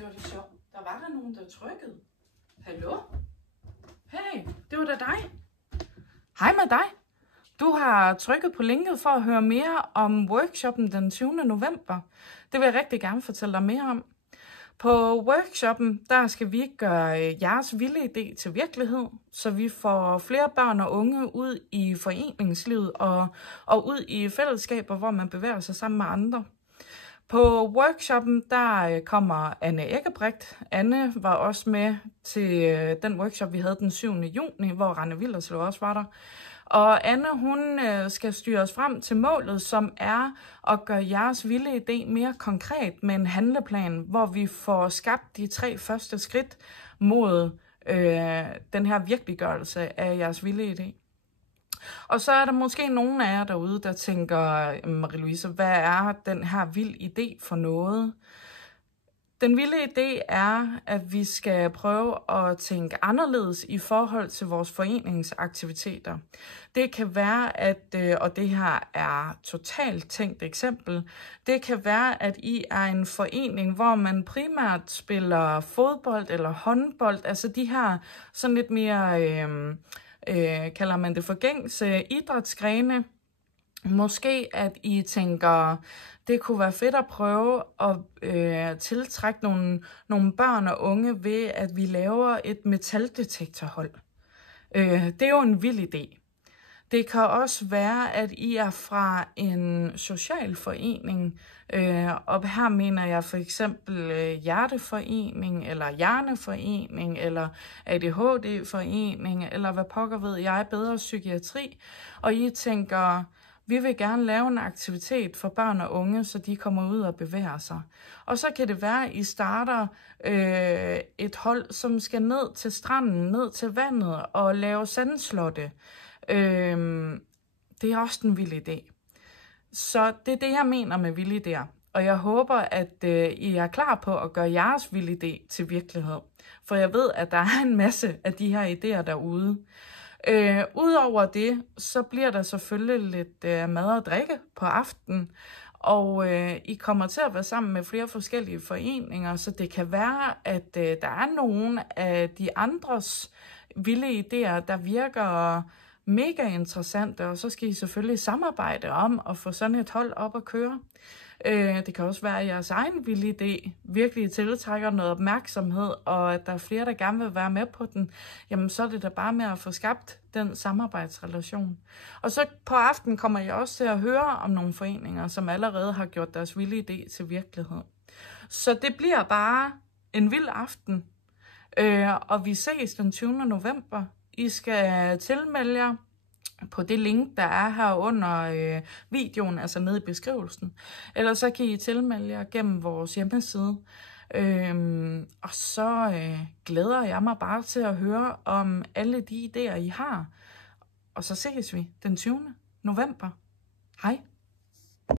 det var da sjovt. Der var der nogen, der trykkede. Hallo? Hey, det var da dig. Hej med dig. Du har trykket på linket for at høre mere om workshoppen den 20. november. Det vil jeg rigtig gerne fortælle dig mere om. På workshoppen, der skal vi gøre jeres vilde idé til virkelighed, så vi får flere børn og unge ud i foreningslivet og ud i fællesskaber, hvor man bevæger sig sammen med andre. På workshoppen, der kommer Anne Eggebrecht. Anne var også med til den workshop, vi havde den 7. juni, hvor Rane Willerslev også var der. Og Anne, hun skal styre os frem til målet, som er at gøre jeres vilde idé mere konkret med en handleplan, hvor vi får skabt de 3 første skridt mod den her virkeliggørelse af jeres vilde idé. Og så er der måske nogen af jer derude, der tænker, Marie-Louise, hvad er den her vild idé for noget? Den vilde idé er, at vi skal prøve at tænke anderledes i forhold til vores foreningsaktiviteter. Det kan være, at, og det her er totalt tænkt eksempel, det kan være, at I er en forening, hvor man primært spiller fodbold eller håndbold, altså de her sådan lidt mere, kalder man det for gængse idrætsgrene. Måske at I tænker, det kunne være fedt at prøve at tiltrække nogle børn og unge ved, at vi laver et metaldetektorhold. Det er jo en vild idé. Det kan også være, at I er fra en social forening, og her mener jeg for eksempel hjerteforening, eller hjerneforening, eller ADHD-forening, eller hvad pokker ved jeg, bedre psykiatri, og I tænker, vi vil gerne lave en aktivitet for børn og unge, så de kommer ud og bevæger sig. Og så kan det være, at I starter et hold, som skal ned til stranden, ned til vandet og lave sandslotte. Det er også en vild idé. Så det er det, jeg mener med vilde idéer. Og jeg håber, at I er klar på at gøre jeres vilde idé til virkelighed. For jeg ved, at der er en masse af de her idéer derude. Udover det, så bliver der selvfølgelig lidt mad og drikke på aftenen, og I kommer til at være sammen med flere forskellige foreninger, så det kan være, at der er nogle af de andres vilde idéer, der virker mega interessante, og så skal I selvfølgelig samarbejde om at få sådan et hold op at køre. Det kan også være, at jeres egen vilde idé virkelig tiltrækker noget opmærksomhed, og at der er flere, der gerne vil være med på den. Jamen, så er det da bare med at få skabt den samarbejdsrelation. Og så på aftenen kommer jeg også til at høre om nogle foreninger, som allerede har gjort deres vilde idé til virkelighed. Så det bliver bare en vild aften, og vi ses den 20. november. I skal tilmelde jer på det link, der er her under videoen, altså nede i beskrivelsen. Eller så kan I tilmelde jer gennem vores hjemmeside. Og så glæder jeg mig bare til at høre om alle de idéer, I har. Og så ses vi den 20. november. Hej.